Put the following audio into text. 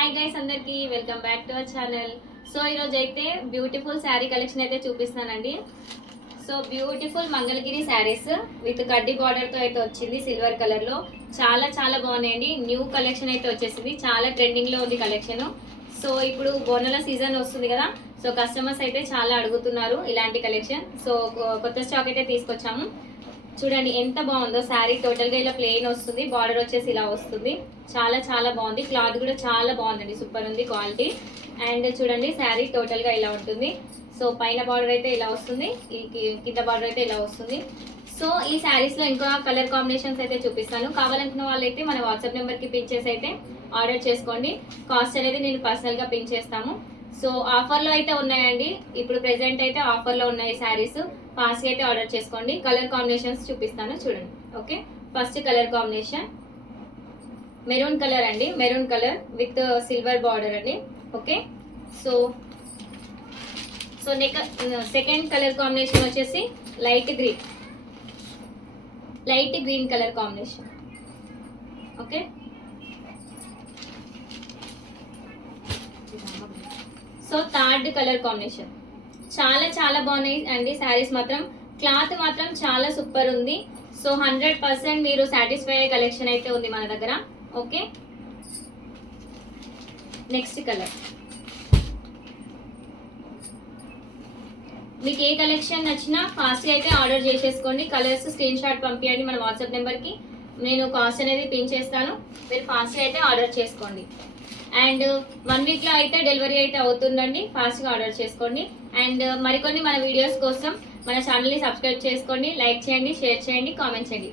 Hi guys, అందరికి welcome back to our channel. So ఈరోజు అయితే బ్యూటిఫుల్ శారీ కలెక్షన్ అయితే చూపిస్తానండి. So beautiful Mangalagiri saris with కడ్డీ బార్డర్తో అయితే వచ్చింది సిల్వర్ కలర్లో. చాలా చాలా బాగున్నాయండి. న్యూ కలెక్షన్ అయితే వచ్చేసింది, చాలా ట్రెండింగ్లో ఉంది కలెక్షన్. సో ఇప్పుడు బోనాల సీజన్ వస్తుంది కదా, సో కస్టమర్స్ అయితే చాలా అడుగుతున్నారు ఇలాంటి కలెక్షన్. సో కొత్త స్టాక్ అయితే తీసుకొచ్చాము. చూడండి ఎంత బాగుందో శారీ. టోటల్గా ఇలా ప్లెయిన్ వస్తుంది, బార్డర్ వచ్చేసి ఇలా వస్తుంది. చాలా చాలా బాగుంది. క్లాత్ కూడా చాలా బాగుందండి, సూపర్ ఉంది క్వాలిటీ. అండ్ చూడండి శారీ టోటల్గా ఇలా ఉంటుంది. సో పైన బార్డర్ అయితే ఇలా వస్తుంది, ఈ కింద బార్డర్ అయితే ఇలా వస్తుంది. సో ఈ శారీస్లో ఇంకా కలర్ కాంబినేషన్స్ అయితే చూపిస్తాను. కావాలనుకున్న వాళ్ళైతే మన వాట్సాప్ నెంబర్కి పిన్ చేసి అయితే ఆర్డర్ చేసుకోండి. కాస్ట్ అనేది నేను పర్సనల్గా పిన్ చేస్తాము. సో ఆఫర్లో అయితే ఉన్నాయండి, ఇప్పుడు ప్రెసెంట్ అయితే ఆఫర్లో ఉన్నాయి శారీస్. ఫాస్ట్గా అయితే ఆర్డర్ చేసుకోండి. కలర్ కాంబినేషన్స్ చూపిస్తాను చూడండి. Okay, first colour combination maroon colour అండి, maroon colour with silver border అండి. Okay, so second colour combination వచ్చేసి light green colour combination. Okay, so third colour combination. చాలా చాలా బాగున్నాయి అండి శారీస్ మాత్రం. క్లాత్ మాత్రం చాలా సూపర్ ఉంది. సో 100% మీరు సాటిస్ఫై అయ్యే కలెక్షన్ అయితే ఉంది మన దగ్గర. Okay, next colour. మీకు ఏ కలెక్షన్ నచ్చినా ఫాస్ట్గా అయితే ఆర్డర్ చేసేసుకోండి. కలర్స్ స్క్రీన్ షాట్ పంపించండి మన వాట్సాప్ నెంబర్కి. నేను కాస్ట్ అనేది పిన్ చేస్తాను, మీరు ఫాస్ట్గా అయితే ఆర్డర్ చేసుకోండి. అండ్ 1 వీక్లో అయితే డెలివరీ అయితే అవుతుందండి, ఫాస్ట్గా ఆర్డర్ చేసుకోండి. అండ్ మరికొన్ని మన వీడియోస్ కోసం మన ఛానల్ని సబ్స్క్రైబ్ చేసుకోండి, లైక్ చేయండి, షేర్ చేయండి, కామెంట్ చేయండి.